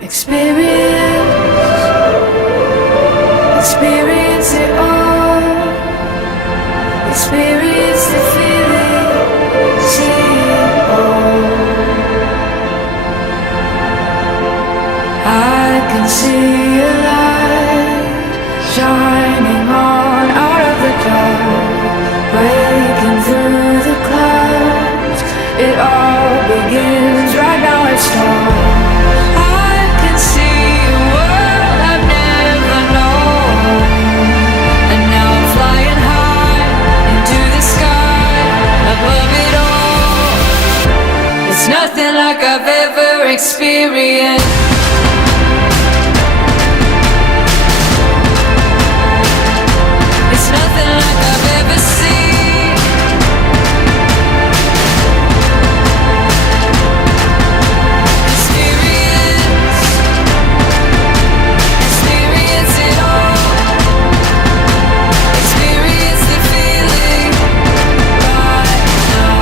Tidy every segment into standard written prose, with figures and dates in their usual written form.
Experience it all. Experience the feeling. See it all. I can see a light shining on out of the dark, breaking through the clouds. It all begins right now. It starts. Nothing like I've ever experienced. It's nothing like I've ever seen. Experience it all. Experience the feeling right now.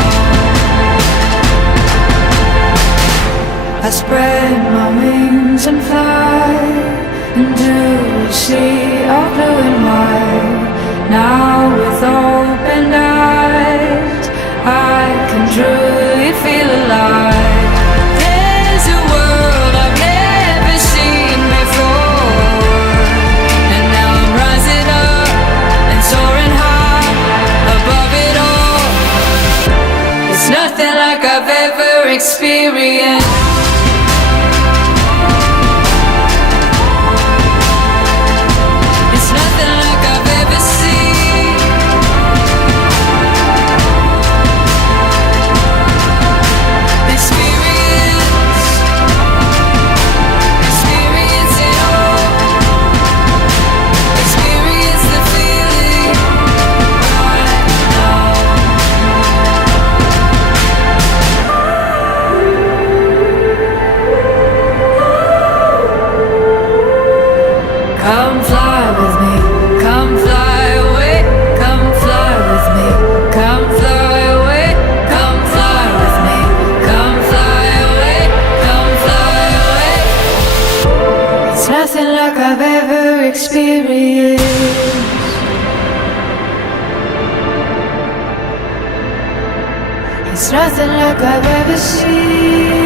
I spread my wings and fly into a sea of blue and white. Now with open eyes, I can truly feel alive. There's a world I've never seen before, and now I'm rising up and soaring high above it all. It's nothing like I've ever experienced. Come fly with me, come fly away, come fly with me, come fly away, come fly with me, come fly away, come fly away. It's nothing like I've ever experienced. It's nothing like I've ever seen.